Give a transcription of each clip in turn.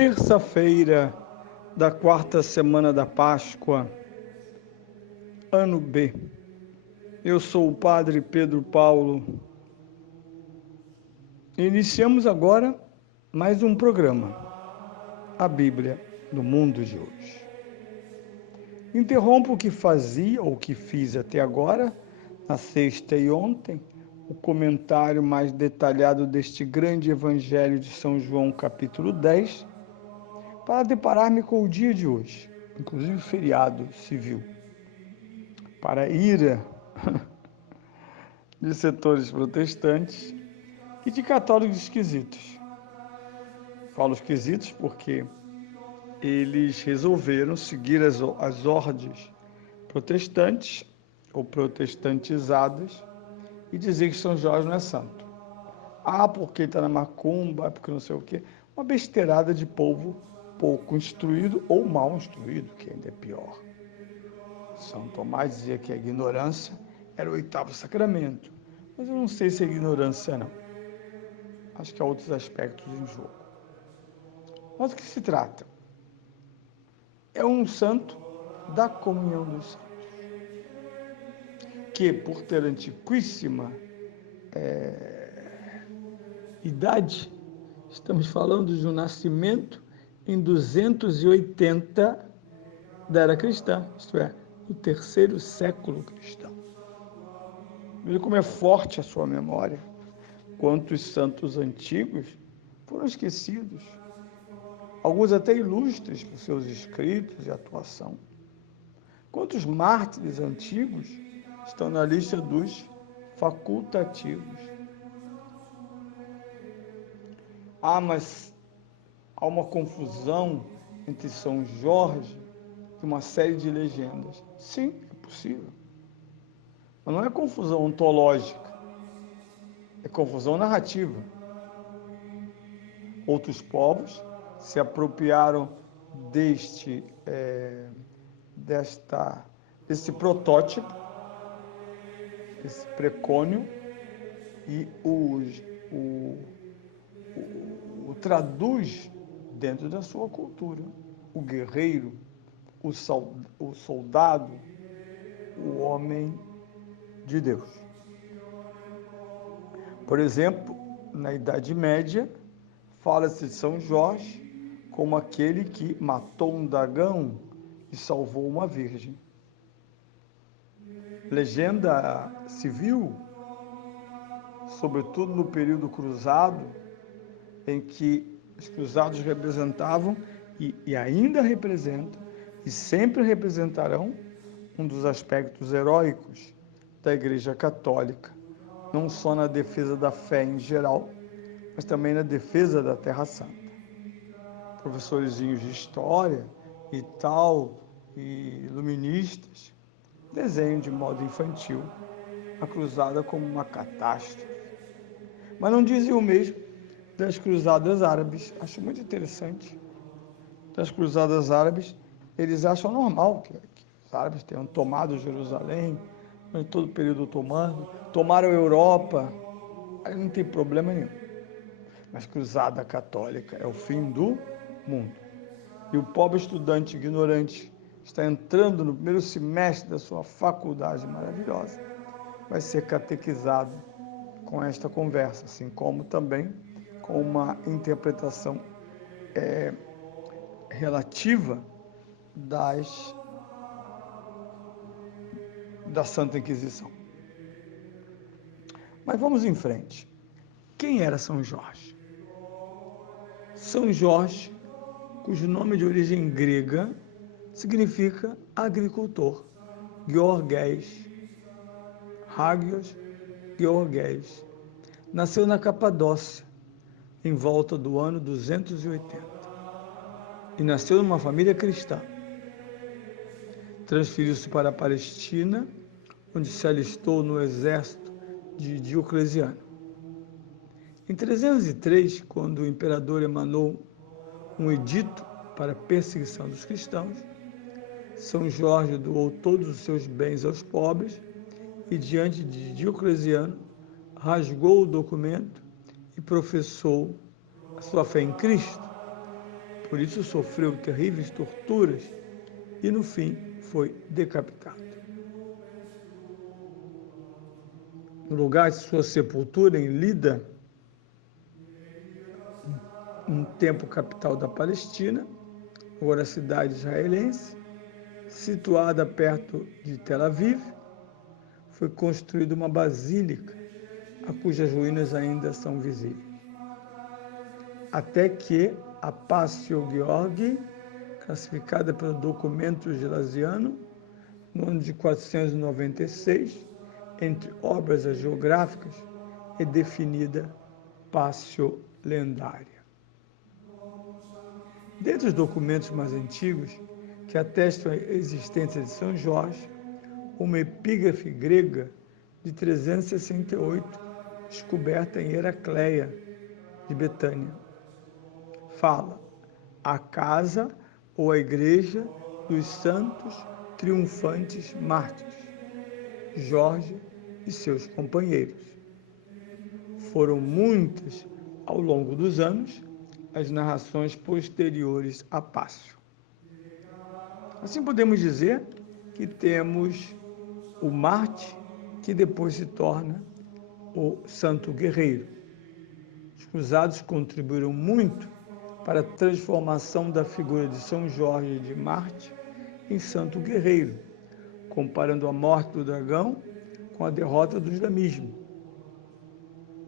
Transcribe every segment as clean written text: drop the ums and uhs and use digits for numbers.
Terça-feira da quarta semana da Páscoa, ano B. Eu sou o Padre Pedro Paulo. Iniciamos agora mais um programa, a Bíblia do Mundo de hoje. Interrompo o que fazia ou o que fiz até agora, na sexta e ontem, o comentário mais detalhado deste grande Evangelho de São João, capítulo 10, para deparar-me com o dia de hoje, inclusive feriado civil, para a ira de setores protestantes e de católicos esquisitos. Falo esquisitos porque eles resolveram seguir as ordens protestantes ou protestantizadas e dizer que São Jorge não é santo. Ah, porque está na macumba, porque não sei o quê. Uma besteirada de povo pouco instruído ou mal instruído, que ainda é pior. São Tomás dizia que a ignorância era o oitavo sacramento, mas eu não sei se é ignorância não. Acho que há outros aspectos em jogo. Mas o que se trata? É um santo da comunhão dos santos, que por ter antiquíssima idade, estamos falando de um nascimento em 280 da era cristã, isto é, no terceiro século cristão. Veja como é forte a sua memória, quantos santos antigos foram esquecidos, alguns até ilustres por seus escritos e atuação. Quantos mártires antigos estão na lista dos facultativos? Ah, mas há uma confusão entre São Jorge e uma série de legendas. Sim, é possível. Mas não é confusão ontológica, é confusão narrativa. Outros povos se apropriaram desse protótipo, esse precônio, e o traduz dentro da sua cultura. O guerreiro, o soldado, o homem de Deus. Por exemplo, na Idade Média, fala-se de São Jorge como aquele que matou um dragão e salvou uma virgem. Legenda civil, sobretudo no período cruzado, em que os cruzados representavam e ainda representam e sempre representarão um dos aspectos heróicos da Igreja Católica, não só na defesa da fé em geral, mas também na defesa da Terra Santa. Professorzinhos de história e tal, e iluministas, desenham de modo infantil a cruzada como uma catástrofe. Mas não dizem o mesmo das cruzadas árabes. Acho muito interessante. Das cruzadas árabes, eles acham normal que os árabes tenham tomado Jerusalém, em todo o período otomano, tomaram a Europa, aí não tem problema nenhum. Mas cruzada católica é o fim do mundo. E o pobre estudante ignorante está entrando no primeiro semestre da sua faculdade maravilhosa, vai ser catequizado com esta conversa, assim como também com uma interpretação relativa da Santa Inquisição. Mas vamos em frente. Quem era São Jorge? São Jorge, cujo nome de origem grega significa agricultor. Georgés, Hagios Georgés. Nasceu na Capadócia, em volta do ano 280. E nasceu numa família cristã. Transferiu-se para a Palestina, onde se alistou no exército de Diocleciano. Em 303, quando o imperador emanou um edito para a perseguição dos cristãos, São Jorge doou todos os seus bens aos pobres e, diante de Diocleciano, rasgou o documento e professou a sua fé em Cristo, Por isso sofreu terríveis torturas e, no fim, foi decapitado. No lugar de sua sepultura, em Lida, um tempo capital da Palestina, agora cidade israelense, situada perto de Tel Aviv, foi construída uma basílica, a cujas ruínas ainda são visíveis. Até que a Passio Georgi, classificada pelo documento gelasiano, no ano de 496, entre obras geográficas, é definida Passio lendária. Dentre os documentos mais antigos que atestam a existência de São Jorge, uma epígrafe grega de 368, descoberta em Heracleia, de Betânia, fala: a casa ou a igreja dos santos triunfantes mártires, Jorge e seus companheiros. Foram muitas, ao longo dos anos, as narrações posteriores a Pássio. Assim podemos dizer que temos o Marte, que depois se torna o santo guerreiro. Os cruzados contribuíram muito para a transformação da figura de São Jorge de Marte em santo guerreiro, comparando a morte do dragão com a derrota do islamismo.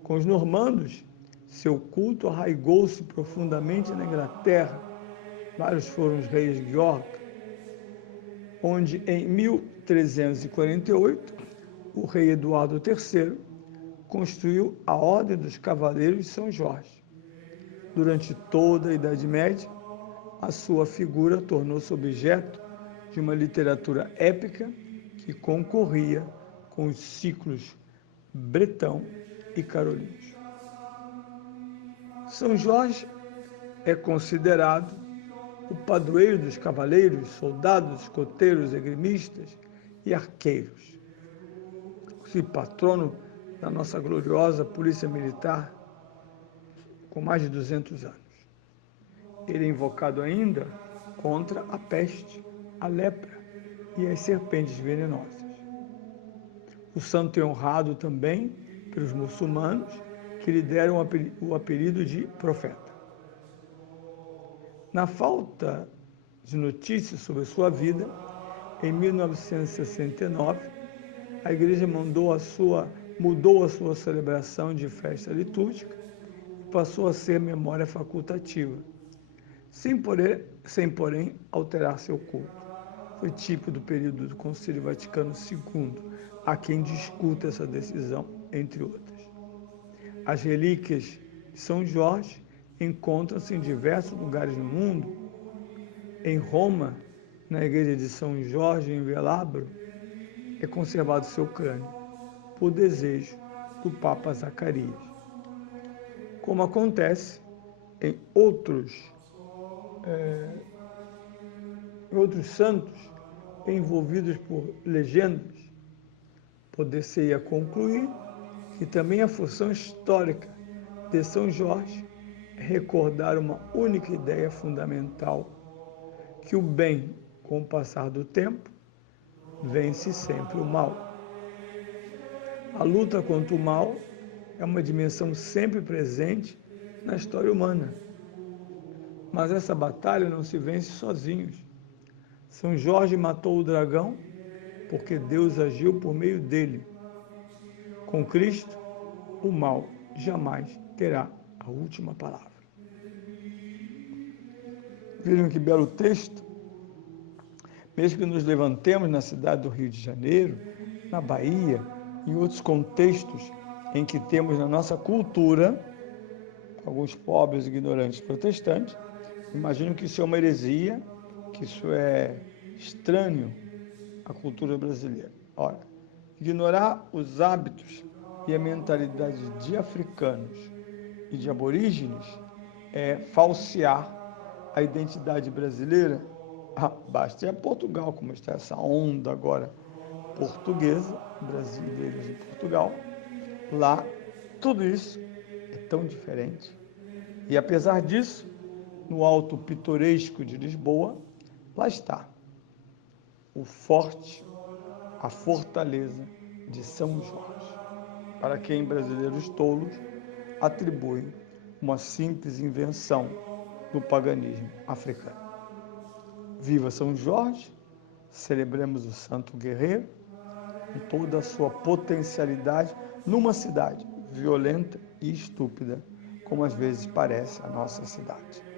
Com os normandos, seu culto arraigou-se profundamente na Inglaterra. Vários foram os reis de York, onde em 1348 o rei Eduardo III construiu a Ordem dos Cavaleiros de São Jorge. Durante toda a Idade Média, a sua figura tornou-se objeto de uma literatura épica que concorria com os ciclos bretão e carolíngio. São Jorge é considerado o padroeiro dos cavaleiros, soldados, escoteiros, esgrimistas e arqueiros. O patrono da nossa gloriosa Polícia Militar, com mais de 200 anos. Ele é invocado ainda contra a peste, a lepra e as serpentes venenosas. O santo é honrado também pelos muçulmanos, que lhe deram o apelido de profeta. Na falta de notícias sobre sua vida, em 1969, a Igreja mudou a sua celebração de festa litúrgica e passou a ser memória facultativa, sem porém alterar seu culto. Foi típico do período do Concílio Vaticano II, a quem discuta essa decisão, entre outras. As relíquias de São Jorge encontram-se em diversos lugares no mundo. Em Roma, na igreja de São Jorge em Velabro, é conservado seu crânio, por desejo do Papa Zacarias. Como acontece em outros santos envolvidos por legendas, poder-se-ia concluir que também a função histórica de São Jorge é recordar uma única ideia fundamental, que o bem, com o passar do tempo, vence sempre o mal. A luta contra o mal é uma dimensão sempre presente na história humana. Mas essa batalha não se vence sozinhos. São Jorge matou o dragão porque Deus agiu por meio dele. Com Cristo, o mal jamais terá a última palavra. Viram que belo texto? Mesmo que nos levantemos na cidade do Rio de Janeiro, na Bahia, em outros contextos em que temos na nossa cultura, alguns pobres ignorantes protestantes, imaginam que isso é uma heresia, que isso é estranho à cultura brasileira. Ora, ignorar os hábitos e a mentalidade de africanos e de aborígenes é falsear a identidade brasileira. Basta ir a Portugal, como está essa onda agora portuguesa, brasileiros em Portugal. Lá, tudo isso é tão diferente. E apesar disso, no Alto Pitoresco de Lisboa, lá está o forte, a fortaleza de São Jorge, para quem brasileiros tolos atribuem uma simples invenção do paganismo africano. Viva São Jorge, celebremos o santo guerreiro com toda a sua potencialidade numa cidade violenta e estúpida, como às vezes parece a nossa cidade.